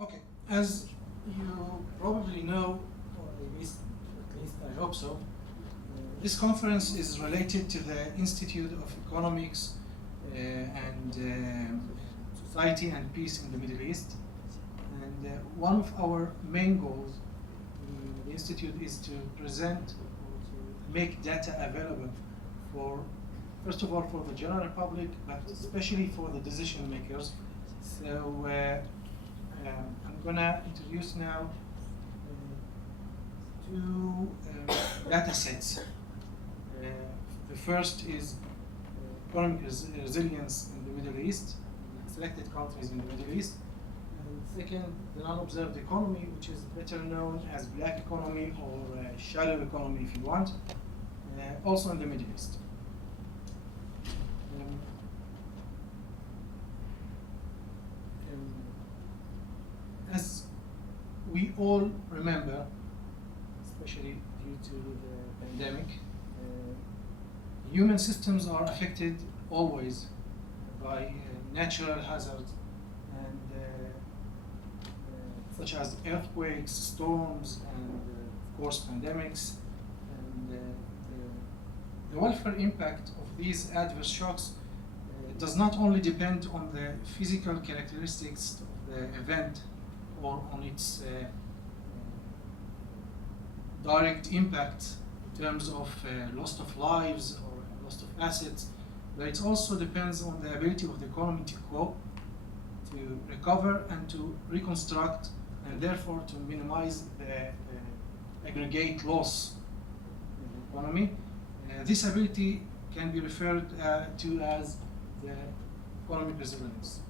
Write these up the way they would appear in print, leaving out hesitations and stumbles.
Okay, as you probably know, or at least I hope so, this conference is related to the Institute of Economics and Society and Peace in the Middle East. And one of our main goals in the Institute is to present or to make data available for, first of all, for the general public, but especially for the decision makers. So I'm going to introduce now two data sets. The first is economic resilience in the Middle East, selected countries in the Middle East. And second, the non-observed economy, which is better known as black economy or shadow economy if you want, also in the Middle East. As we all remember, especially due to the pandemic, human systems are affected always by natural hazards, and such as earthquakes, storms, and of course pandemics. And the welfare impact of these adverse shocks does not only depend on the physical characteristics of the event or on its direct impact in terms of loss of lives or loss of assets, but it also depends on the ability of the economy to cope, to recover, and to reconstruct, and therefore to minimize the aggregate loss in the economy. This ability can be referred to as the economic resilience.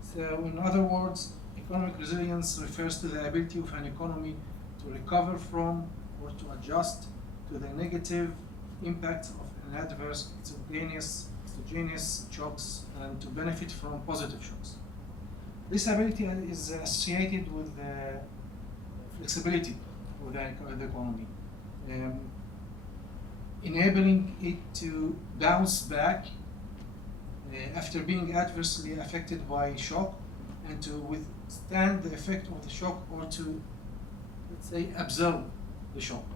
So, in other words, economic resilience refers to the ability of an economy to recover from or to adjust to the negative impacts of an adverse exogenous shocks and to benefit from positive shocks. This ability is associated with the flexibility of the economy, enabling it to bounce back after being adversely affected by shock and to withstand the effect of the shock, or to, let's say, absorb the shock.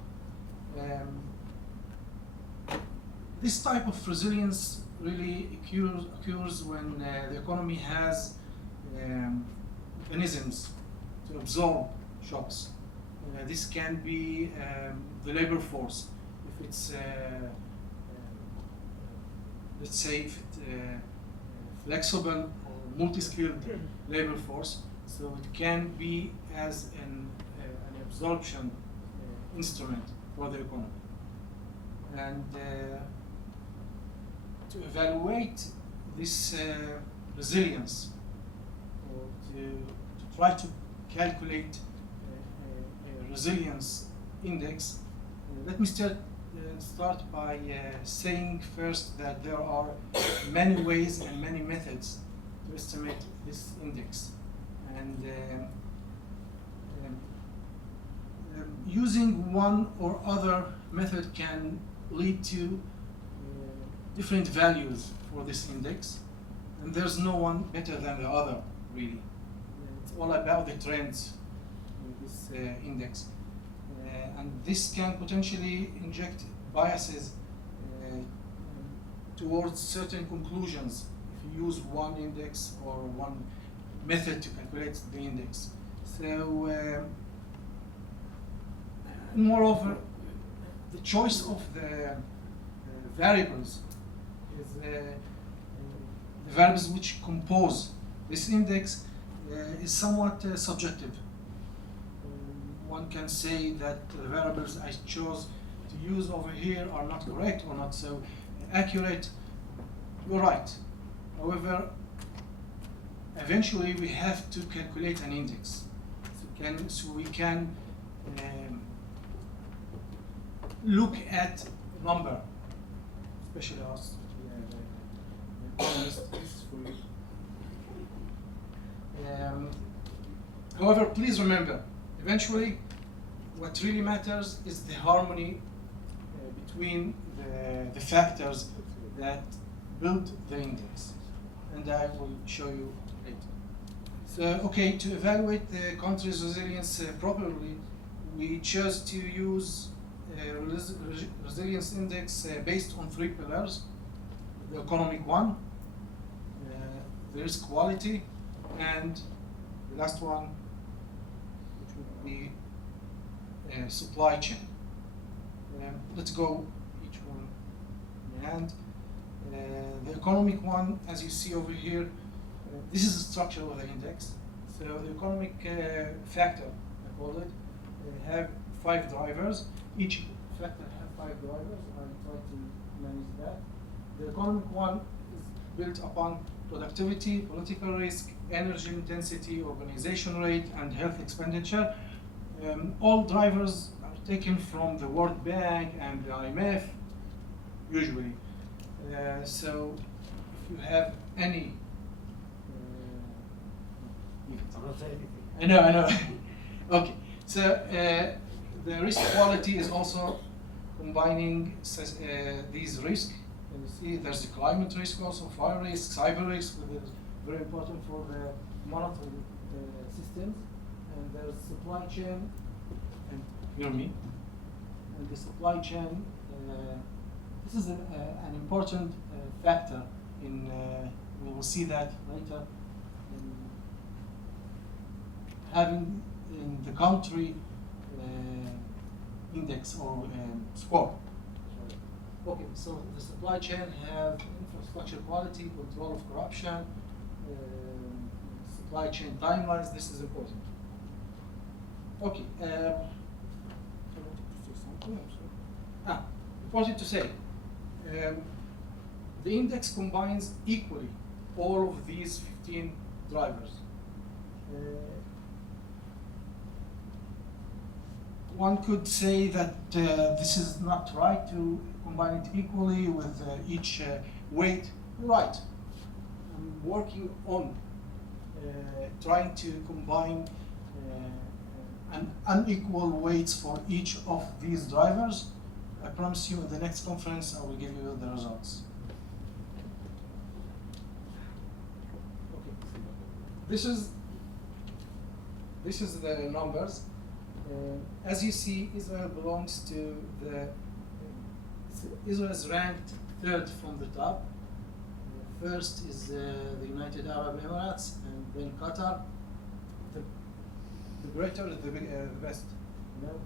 This type of resilience really occurs when the economy has mechanisms to absorb shocks. This can be the labor force, if it's, let's say, if it's flexible or multi-skilled labor force, so it can be as an absorption instrument for the economy. And to evaluate this resilience, or to try to calculate a resilience index, let me start by saying first that there are many ways and many methods to estimate this index. And using one or other method can lead to different values for this index, and there's no one better than the other, really. It's all about the trends in this index. And this can potentially inject biases towards certain conclusions if you use one index or one method to calculate the index. So, moreover, the choice of the variables is the variables which compose this index is somewhat subjective. One can say that the variables I chose to use over here are not correct or not so accurate. You're right. However, eventually we have to calculate an index. So we can look at number, especially us, however, please remember, eventually, what really matters is the harmony between the factors that build the index, and I will show you later. So, okay, to evaluate the country's resilience properly, we chose to use resilience index based on three pillars: the economic one, the risk quality, and the last one, which would be supply chain. Let's go each one in hand. The economic one, as you see over here, this is the structure of the index. So the economic factor, I call it, have 5 drivers. Each factor have 5 drivers. I'll try to manage that. The economic one is built upon productivity, political risk, energy intensity, organization rate, and health expenditure. All drivers are taken from the World Bank and the IMF, usually. So if you have any I know. Okay, so the risk quality is also combining these risks. And you see there's the climate risk also, fire risk, cyber risk, which is very important for the monitoring systems. And there's supply chain, and hear me. And the supply chain, this is an important factor in, we will see that later, having in the country index or score. Okay, so the supply chain have infrastructure quality, control of corruption, supply chain timelines. This is important. Okay. Important to say. The index combines equally all of these 15 drivers. One could say that this is not right to combine it equally with each weight. Right. I'm working on trying to combine an unequal weights for each of these drivers. I promise you in the next conference I will give you the results. Okay. This is the numbers. As you see, Israel belongs to Israel is ranked 3rd from the top. First is the United Arab Emirates, and then Qatar. The greater, the best. You know,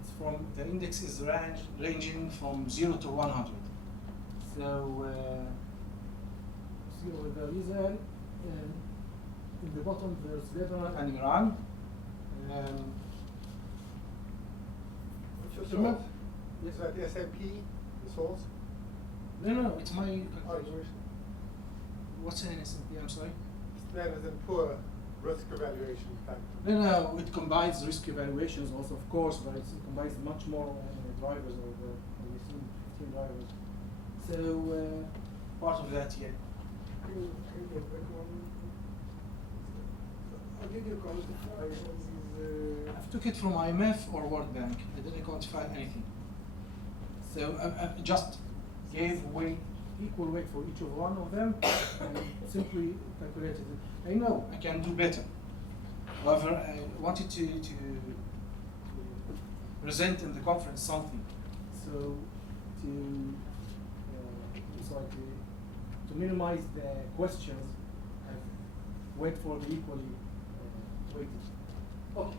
it's from the index is ranging from 0 to 100. So see over there Israel. In the bottom there's Lebanon and Iran. What's your source? Is that the S&P, the source? No, it's my calculation. What's an S&P? I'm sorry. Standard and Poor risk evaluation factor. No, it combines risk evaluations also, of course, but it combines much more drivers over 15 drivers. So part of that, yeah. Can you get back one? How did you quantify all these? I've took it from IMF or World Bank. I didn't quantify anything. So I just gave equal weight for each of one of them and simply calculated it. I know I can do better. However, I wanted to present in the conference something. So to minimize the questions, I've wait for the equally weighted. Okay.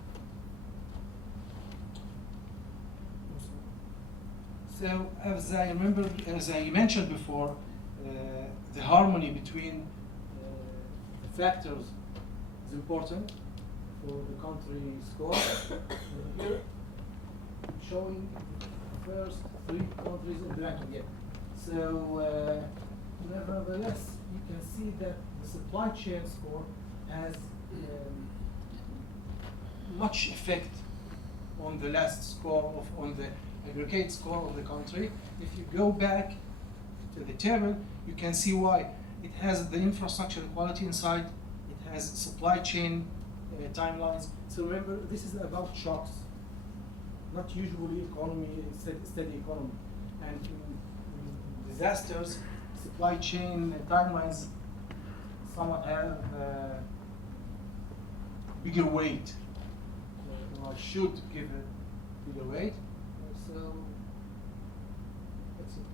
So as I mentioned before, the harmony between the factors is important for the country score. Here, showing the first 3 countries in the ranking. Yeah. So, nevertheless, you can see that the supply chain score has much effect on the last score on the aggregate score of the country. If you go back to the table, you can see why. It has the infrastructure quality inside, it has supply chain timelines. So remember, this is about shocks, not usually steady economy. And in disasters, supply chain timelines somewhat have bigger weight. Or should give a bigger weight. So let's see.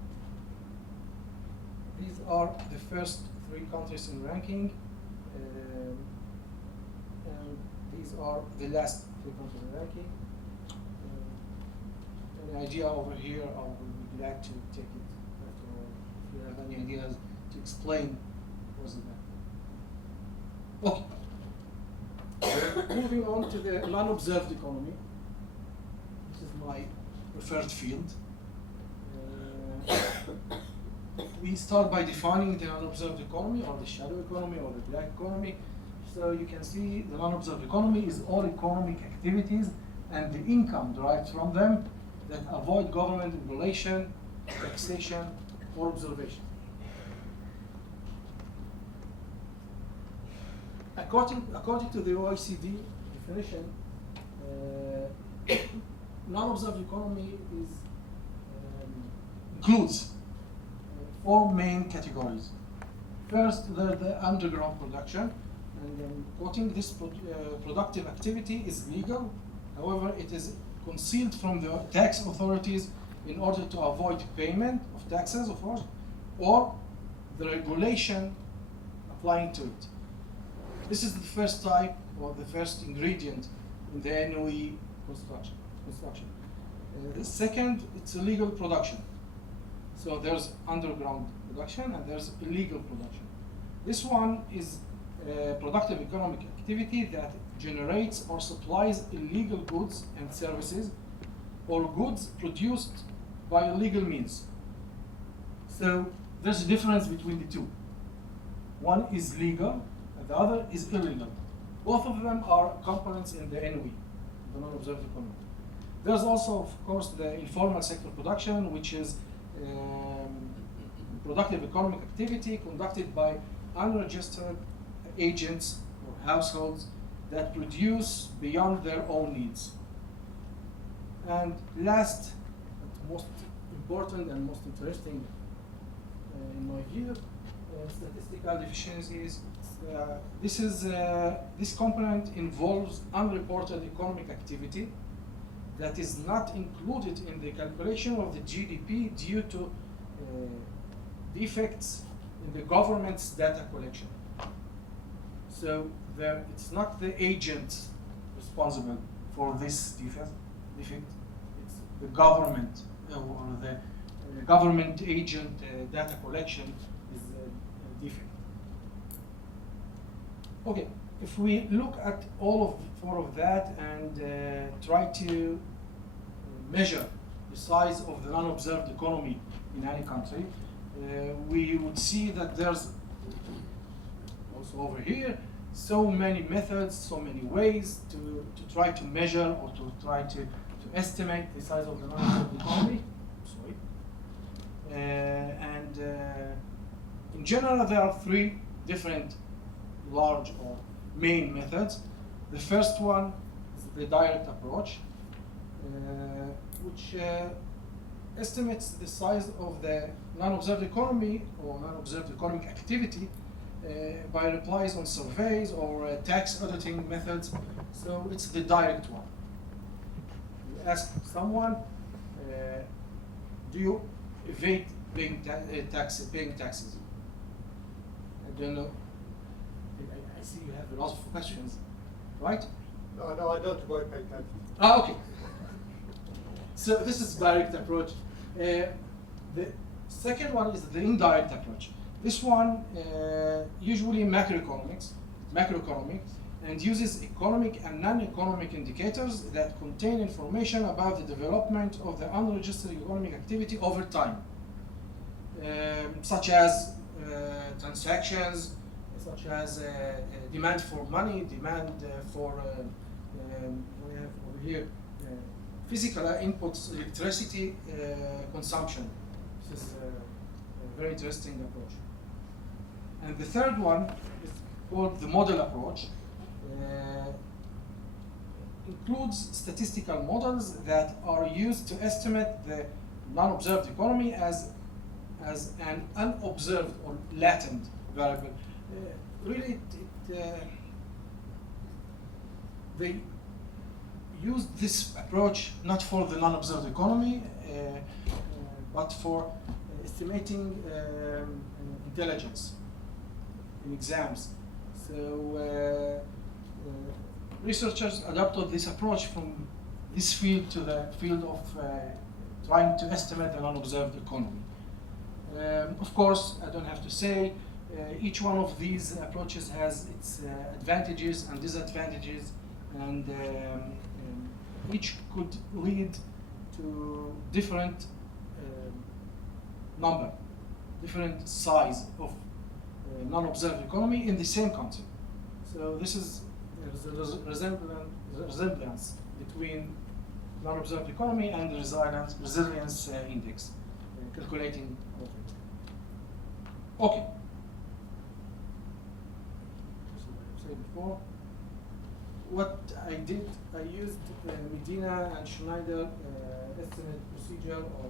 These are the first 3 countries in ranking, and these are the last 3 countries in ranking. Any idea over here? I will be glad to take it after all. If you have any ideas to explain what's that. Okay. Moving on to the non-observed economy. This is my preferred field. We start by defining the non-observed economy, or the shadow economy, or the black economy. So you can see the non-observed economy is all economic activities and the income derived from them that avoid government regulation, taxation, or observation. According to the OECD definition, non-observed economy includes 4 main categories. First, there's the underground production, and then quoting this productive activity is legal. However, it is concealed from the tax authorities in order to avoid payment of taxes, of course, or the regulation applying to it. This is the first type, or the first ingredient in the NOE construction. The second, it's illegal production. So there's underground production and there's illegal production. This one is a productive economic activity that generates or supplies illegal goods and services, or goods produced by illegal means. So there's a difference between the two. One is legal and the other is illegal. Both of them are components in the NOE, the non-observed economy. There's also, of course, the informal sector production, which is productive economic activity conducted by unregistered agents or households that produce beyond their own needs. And last, but most important and most interesting in my view, statistical deficiencies. This component involves unreported economic activity that is not included in the calculation of the GDP due to defects in the government's data collection. So it's not the agent responsible for this defect. It's the government or the government agent data collection is a defect. Okay, if we look at all of 4 of that and try to measure the size of the non-observed economy in any country, we would see that there's also over here so many methods, so many ways to try to measure or to try to estimate the size of the non-observed economy. Sorry. In general, there are 3 different large or main methods. The first one is the direct approach, which estimates the size of the non-observed economy or non-observed economic activity by replies on surveys or tax auditing methods. So it's the direct one. You ask someone, do you evade paying taxes? I don't know. I see you have a lot of questions, right? No, I don't avoid paying taxes. Okay. So this is direct approach. The second one is the indirect approach. This one usually macroeconomic, and uses economic and non-economic indicators that contain information about the development of the unregistered economic activity over time, such as transactions, such as demand for money, demand for we have over here physical inputs, electricity consumption. This is a very interesting approach. And the third one is called the model approach. Includes statistical models that are used to estimate the non-observed economy as an unobserved or latent variable. Really, they used this approach not for the non-observed economy, but for estimating intelligence in exams. So researchers adopted this approach from this field to the field of trying to estimate the non-observed economy. Of course, I don't have to say, each one of these approaches has its advantages and disadvantages, and each could lead to different number, different size of non-observed economy in the same country. So this is a resemblance between non-observed economy and the resilience index, calculating of it. Okay. So I said before, what I did, I used Medina and Schneider estimate procedure or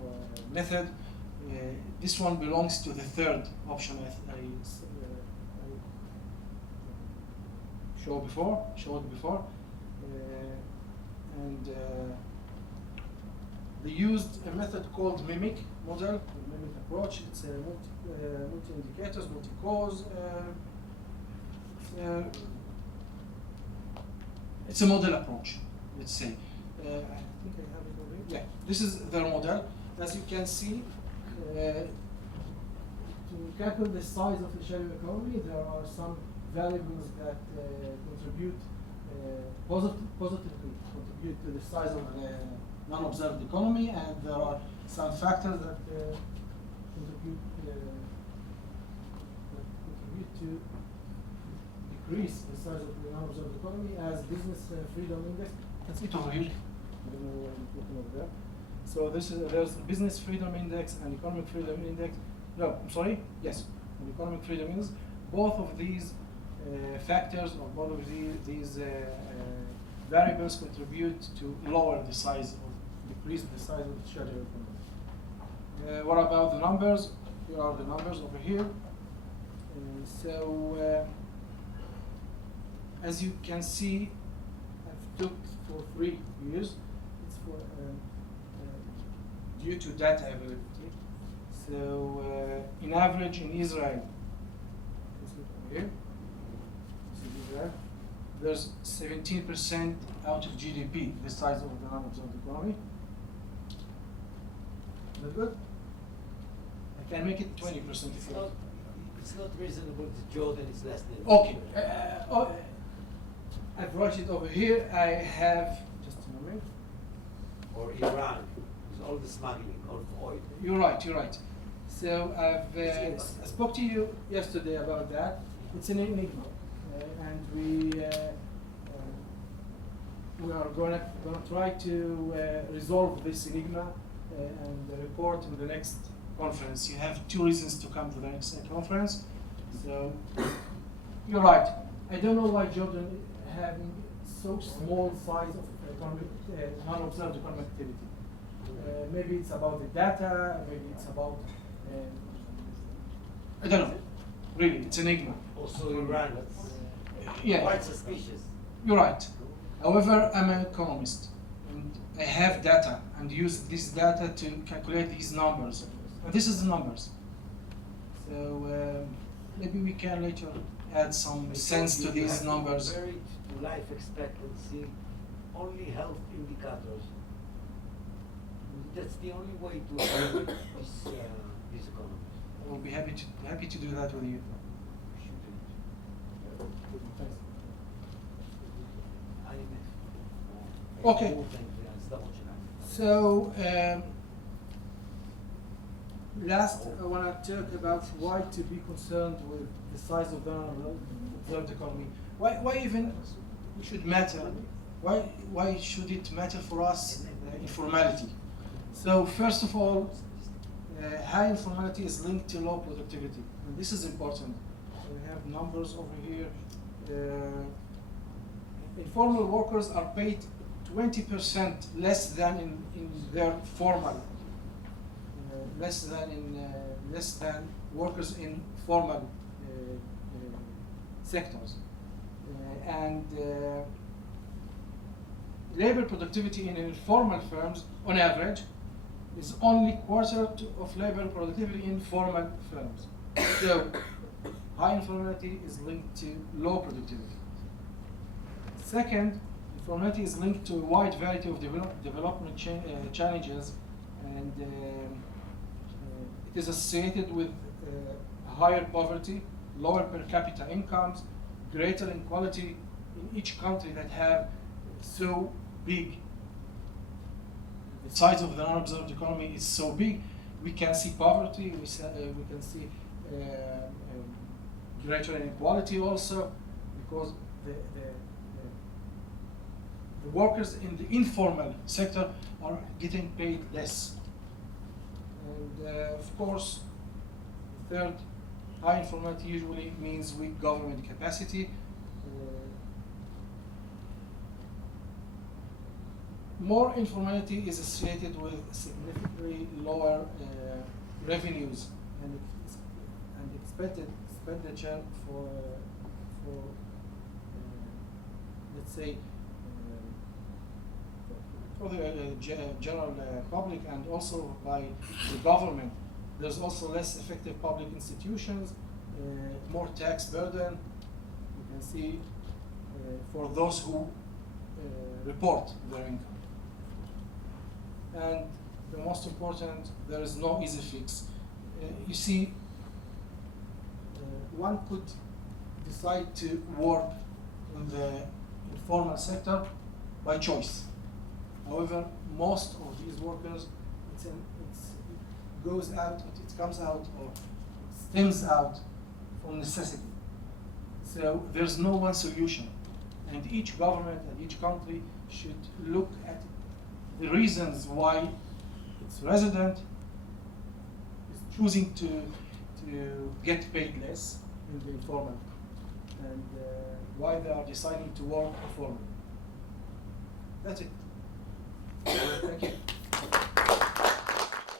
method. This one belongs to the third option I showed before, and they used a method called mimic model, mimic approach. It's a multi-indicators, multi-cause. It's a model approach, let's say. I think I have it over here. Yeah, this is their model. As you can see, to calculate the size of the shadow economy, there are some variables that contribute positively contribute to the size of the non-observed economy, and there are some factors that contribute to decrease the size of the non-observed economy, as business freedom index. You can see it over here. I don't know what I'm looking over there. So there's business freedom index and economic freedom index. No, I'm sorry. Yes, and economic freedom index. Both of these factors, or both of these variables contribute to lower the size decrease the size of the shadow economy. What about the numbers? Here are the numbers over here. As you can see, I've took for 3 years. It's for due to data availability. So in average in Israel, over here, there's 17% out of GDP, the size of the non-observed economy. Is that good? I can make it 20% if you want. It's not reasonable to Jordan, it's less than. Okay. I've brought it over here. I have, just a moment. Or Iran, with all the smuggling of oil. You're right. So I spoke to you yesterday about that. It's an enigma, and we are going to try to resolve this enigma and report in the next conference. You have 2 reasons to come to the next conference. So you're right. I don't know why Jordan having so small size of economic, non-observed economic activity. Maybe it's about the data. Maybe it's about I don't know. Really, it's an enigma. Also Iran. Yeah. Quite suspicious. You're right. However, I'm an economist, and I have data, and use this data to calculate these numbers. And this is the numbers. So maybe we can later add some sense to these numbers. Compared to life expectancy, only health indicators. That's the only way to evaluate this economy. We'll be happy to do that with you. Okay. So last, I want to talk about why to be concerned with the size of the non-observed economy. Why even it should matter? Why should it matter for us? Informality. So first of all, high informality is linked to low productivity, and this is important. So we have numbers over here. Informal workers are paid 20% less than in their formal, less than workers in formal labor productivity in informal firms, on average, is only quarter of labor productivity in formal firms. So, high informality is linked to low productivity. Second, informality is linked to a wide variety of development challenges, and it is associated with higher poverty, lower per capita incomes, greater inequality in each country that have so big. The size of the non-observed economy is so big. We can see poverty. We can see greater inequality also, because the workers in the informal sector are getting paid less. And of course, third, high informality usually means weak government capacity. More informality is associated with significantly lower revenues and expected expenditure for let's say, for the general public, and also by the government. There's also less effective public institutions, more tax burden. You can see for those who report their income. And the most important, there is no easy fix. You see, one could decide to work in the informal sector by choice. However, most of these workers, it comes out or stems out from necessity. So there's no one solution, and each government and each country should look at the reasons why its resident is choosing to get paid less in the informal, and why they are deciding to work informal. That's it. Thank you.